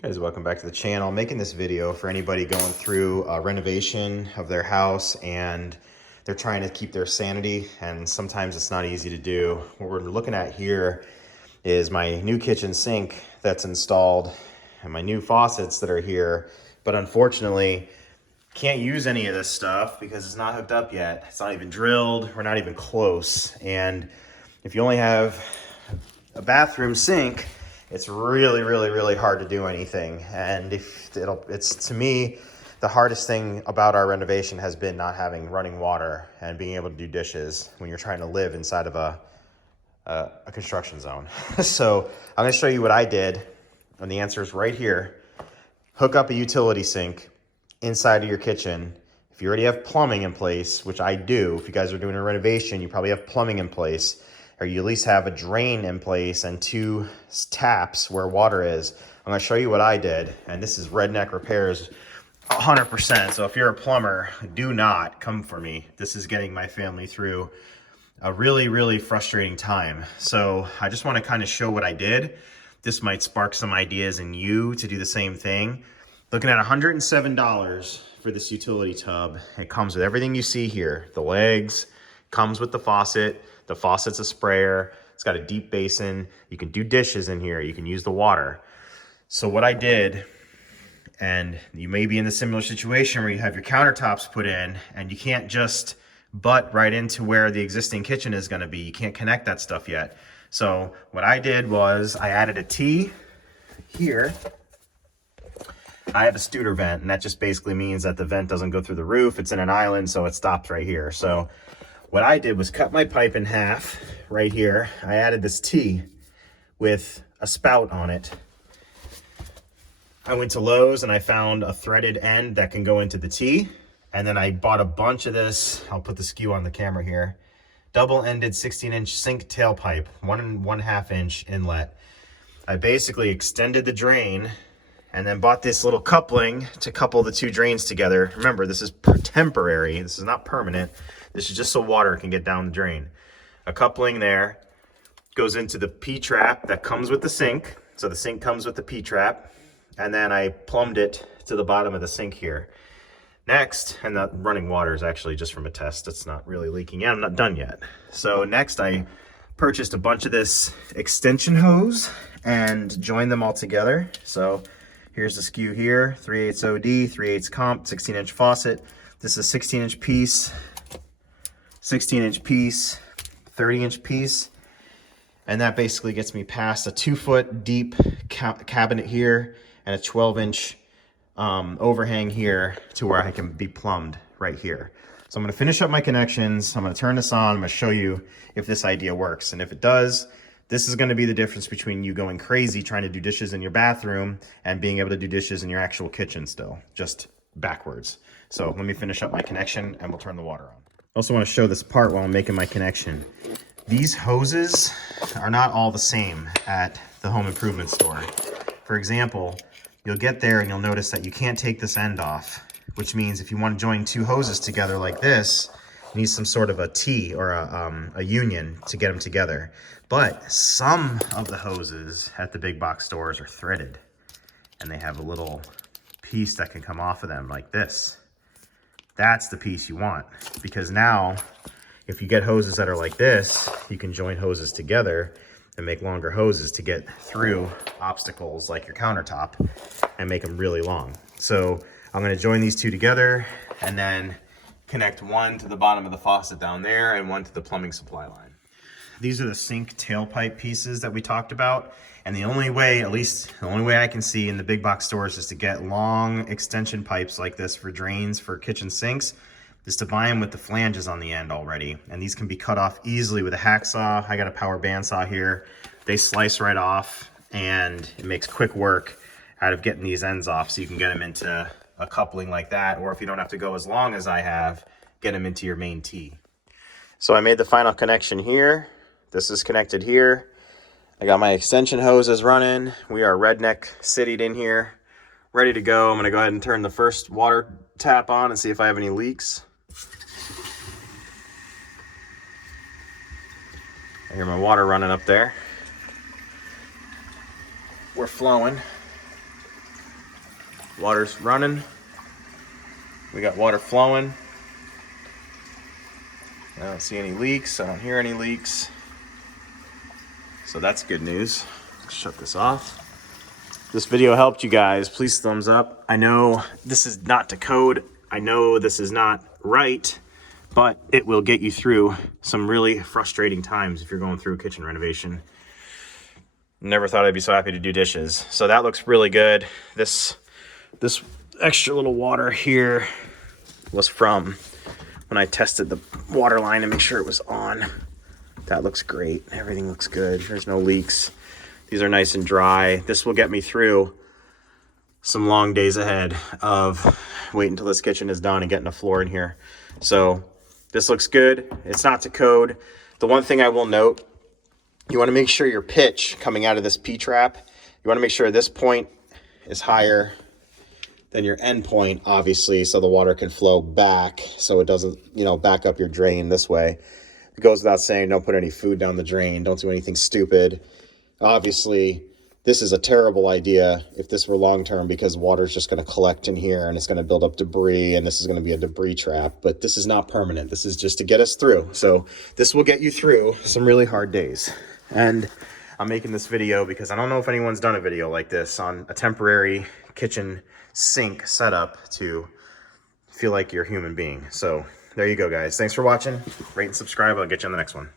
Guys, welcome back to the channel. I'm making this video for anybody going through a renovation of their house and they're trying to keep their sanity, and sometimes it's not easy to do. What we're looking at here is my new kitchen sink that's installed and my new faucets that are here, but unfortunately can't use any of this stuff because it's not hooked up yet. It's not even drilled. We're not even close. And if you only have a bathroom sink, it's really hard to do anything. And it's to me, the hardest thing about our renovation has been not having running water and being able to do dishes when you're trying to live inside of a construction zone. So I'm gonna show you what I did, and the answer is right here. Hook up a utility sink inside of your kitchen. If you already have plumbing in place, which I do, if you guys are doing a renovation, you probably have plumbing in place, or you at least have a drain in place and two taps where water is. I'm gonna show you what I did, and this is Redneck Repairs 100%. So if you're a plumber, do not come for me. This is getting my family through a really frustrating time. So I just wanna kind of show what I did. This might spark some ideas in you to do the same thing. Looking at $107 for this utility tub. It comes with everything you see here. The legs, comes with the faucet. The faucet's a sprayer. It's got a deep basin. You can do dishes in here. You can use the water. So what I did, and you may be in a similar situation where you have your countertops put in and you can't just butt right into where the existing kitchen is gonna be. You can't connect that stuff yet. So what I did was I added a T here. I have a Studer vent, and that just basically means that the vent doesn't go through the roof. It's in an island, so it stops right here. So what I did was cut my pipe in half right here. I added this T with a spout on it. I went to Lowe's and I found a threaded end that can go into the T. And then I bought a bunch of this. I'll put the skew on the camera here. Double-ended 16-inch sink tailpipe, 1.5 inch inlet. I basically extended the drain and then bought this little coupling to couple the two drains together. Remember, this is temporary. This is not permanent. This is just so water can get down the drain. A coupling there goes into the P-trap that comes with the sink. So the sink comes with the P-trap. And then I plumbed it to the bottom of the sink here. Next, and the running water is actually just from a test. It's not really leaking yet. I'm not done yet. So next I purchased a bunch of this extension hose and joined them all together. So here's the skew here, 3/8 OD, 3/8 comp, 16-inch faucet. This is a 16-inch piece, 16-inch piece, 30-inch piece. And that basically gets me past a 2-foot deep cabinet here and a 12-inch overhang here to where I can be plumbed right here. So I'm gonna finish up my connections. I'm gonna turn this on. I'm gonna show you if this idea works. And if it does, this is gonna be the difference between you going crazy trying to do dishes in your bathroom and being able to do dishes in your actual kitchen still, just backwards. So let me finish up my connection and we'll turn the water on. I also wanna show this part while I'm making my connection. These hoses are not all the same at the home improvement store. For example, you'll get there and you'll notice that you can't take this end off, which means if you want to join two hoses together like this, you need some sort of a T or a union to get them together. But some of the hoses at the big box stores are threaded and they have a little piece that can come off of them like this. That's the piece you want, because now if you get hoses that are like this, you can join hoses together and make longer hoses to get through obstacles like your countertop and make them really long. So I'm gonna join these two together and then connect one to the bottom of the faucet down there and one to the plumbing supply line. These are the sink tailpipe pieces that we talked about. And the only way, at least the only way I can see in the big box stores, is to get long extension pipes like this for drains for kitchen sinks, is to buy them with the flanges on the end already. And these can be cut off easily with a hacksaw. I got a power bandsaw here. They slice right off and it makes quick work out of getting these ends off, so you can get them into a coupling like that, or if you don't have to go as long as I have, get them into your main T. So I made the final connection here. This is connected here. I got my extension hoses running. We are redneck citied in here, ready to go. I'm gonna go ahead and turn the first water tap on and see if I have any leaks. I hear my water running up there. We're flowing. Water's running. We got water flowing. I don't see any leaks. I don't hear any leaks. So that's good news. Let's shut this off. If this video helped you guys, please thumbs up. I know this is not to code. I know this is not right, but it will get you through some really frustrating times if you're going through a kitchen renovation. Never thought I'd be so happy to do dishes. So that looks really good. This extra little water here was from when I tested the water line to make sure it was on. That looks great. Everything looks good. There's no leaks. These are nice and dry. This will get me through some long days ahead of waiting until this kitchen is done and getting a floor in here. So this looks good. It's not to code. The one thing I will note, you want to make sure your pitch coming out of this P-trap, you want to make sure this point is higher than your end point, obviously, so the water can flow back so it doesn't, back up your drain this way. It goes without saying, don't put any food down the drain. Don't do anything stupid. Obviously, this is a terrible idea if this were long-term, because water is just going to collect in here and it's going to build up debris, and this is going to be a debris trap. But this is not permanent. This is just to get us through. So this will get you through some really hard days. And I'm making this video because I don't know if anyone's done a video like this on a temporary kitchen sink setup to feel like you're a human being. So there you go, guys. Thanks for watching. Rate and subscribe. I'll get you on the next one.